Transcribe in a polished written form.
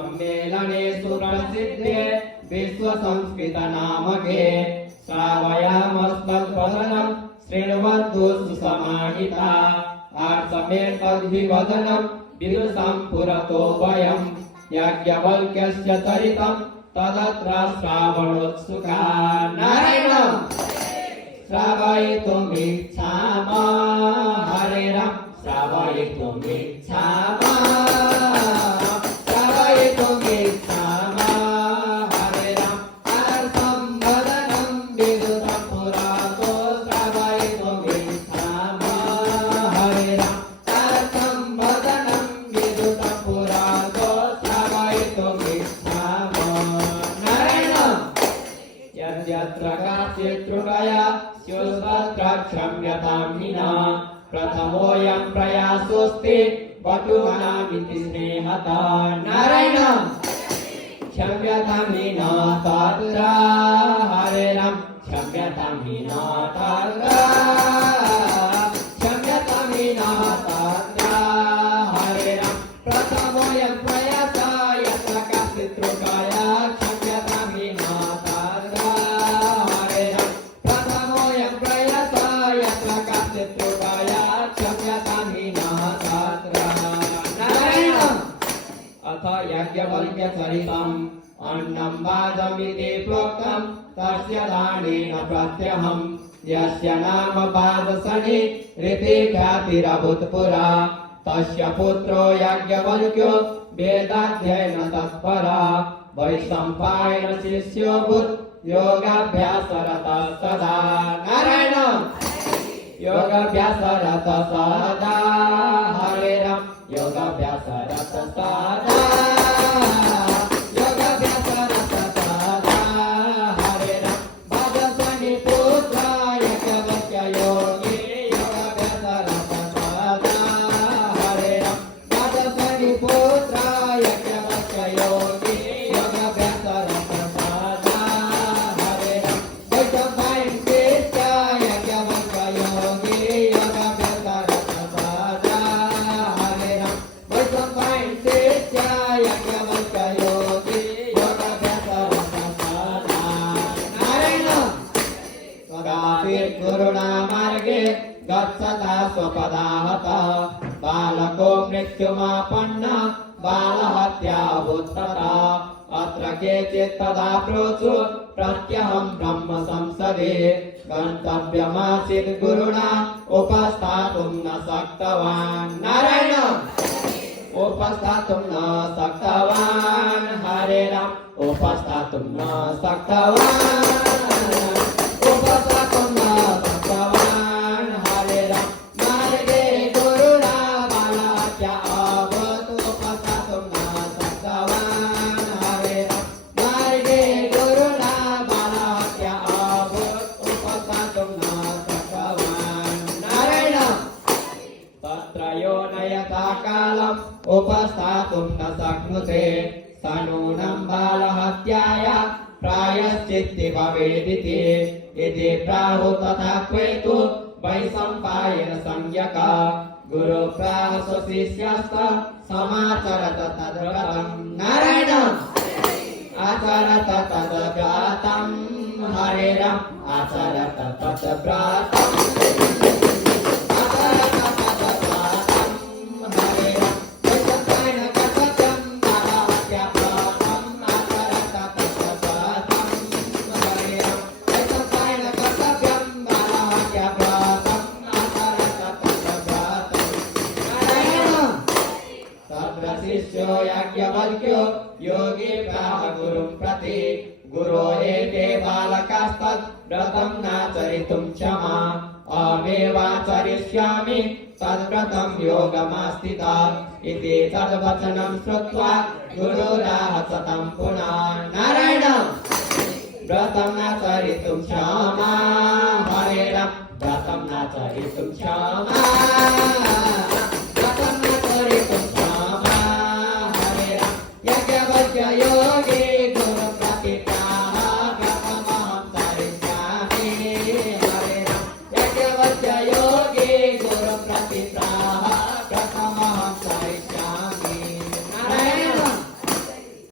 सम्मेलने सुप्रसिद्धे विश्वसंस्कृतनामके श्रावयामस्तद्वदनं शृण्वन्तु सुसमाहिता आर्षमेतद्विवदनं विदुषां पुरतो वयं याज्ञवल्क्यस्य चरितं तदत्र श्रावणोत्सुका नारायण श्रावयितुमिच्छामः हरे राम श्रावयितुमिच्छामः श्रावयितुमिच्छामः हरे राम आर्षं वदनं विदुषं पुरतो श्रावयितुमिच्छामः हरे राम आर्षं वदनं विदुषं पुरतो श्रावयितुमिच्छामः नारायण यद्यत्र काचित् त्रुटया स्युस्तत्र क्षम्यतां विना प्रथमोऽयं प्रयासोऽस्ति वटुमनामिति स्नेहता नारायण क्षम्यतां विना तत्र हरे राम क्षम्यतां विना तत्र क्षम्यतां विना तत्र हरे राम प्रथमोऽयं प्रयासः यत्र काचित् त्रुटया क्षम्यतां विना तत्र हरे राम प्रथमोऽयं प्रयासः यत्र काचित् त्रुटया क्षम्यतां विना तत्र नारायण अथ याज्ञवल्क्यचरितम् अन्नं वादमिति प्रोक्तं तस्य दानेन प्रत्यहं यस्य नाम पादसनि ऋते ख्यातिरभूत्पुरा तस्य पुत्रो याज्ञवल्क्यो वेदाध्ययन तत्परा वैशम्पायन शिष्योऽभूत् योगाभ्यासरतः सदा नारायण योगाभ्यासरतः सदा हरे राम योगाभ्यासरतः सदा योगाभ्यासरतः सदा हरे राम वादसनि पुत्र याज्ञवल्क्य योगी योगाभ्यासरतः सदा हरे राम वादसनि पुत्र याज्ञवल्क्य योगी योगाभ्यासरतः सदा हरे राम वैशम्पायन शिष्य याज्ञवल्क्य योगी योगाभ्यासरतः सदा हरे राम वैशम्पायन शिष्य याज्ञवल्क्य योगी योगाभ्यासरतः सदा नारायण स्वगातिर्गुरुणा मार्गे गच्छता स्वपदाहतः बालको मृत्युमापन्न बालहत्याभूत्तथा अत्र केचित् तदा प्रोचु प्रत्यहं ब्रह्म संसदे गन्तव्यमासीत् गुरुणा उपस्थातुं न शक्तवान् नारायण उपस्थातुं न शक्तवान् हरे राम उपस्थातुं न शक्तवान् उपस्थातुं न शक्तवान् हरे राम मार्गे गुरुणा बालहत्या अभूत् उपस्थातुं न शक्तवान् हरे राम मार्गे गुरुणा बालहत्या अभूत् उपस्थातुं न शक्तवान् नारायण तत्र यो न यथा कालम् उपस्थातुं न शक्नुते स नूनं बालहत्याया प्रायश्चित्ति भवेदिति इति प्राहु तथा क्वेतु वैशम्पायन संज्ञका गुरु प्राह स्वशिष्यस्त समाचरत तद्व्रतं नारायण आचरत तद्व्रतं हरे राम आचरत तद्व्रतं आचरत तद्व्रतं हरे राम वैशम्पायन कर्तव्यं बालहत्याव्रतं आचरत तद्व्रतं हरे राम वैशम्पायन कर्तव्यं बालहत्याव्रतं आचरत तद्व्रतं नारायण तत्र शिष्यो याज्ञवल्क्यो योगी प्राह गुरुं प्रति गुरो एते बालकास्तद् व्रतं नाचरितुं क्षमा अमेवाचरिष्यामि तद्व्रतं योगमास्थिता इति तद्वचनं श्रुत्वा गुरुराह सतं पुनः नारायण व्रतं नाचरितुं क्षमा हरे राम व्रतं नाचरितुं क्षमा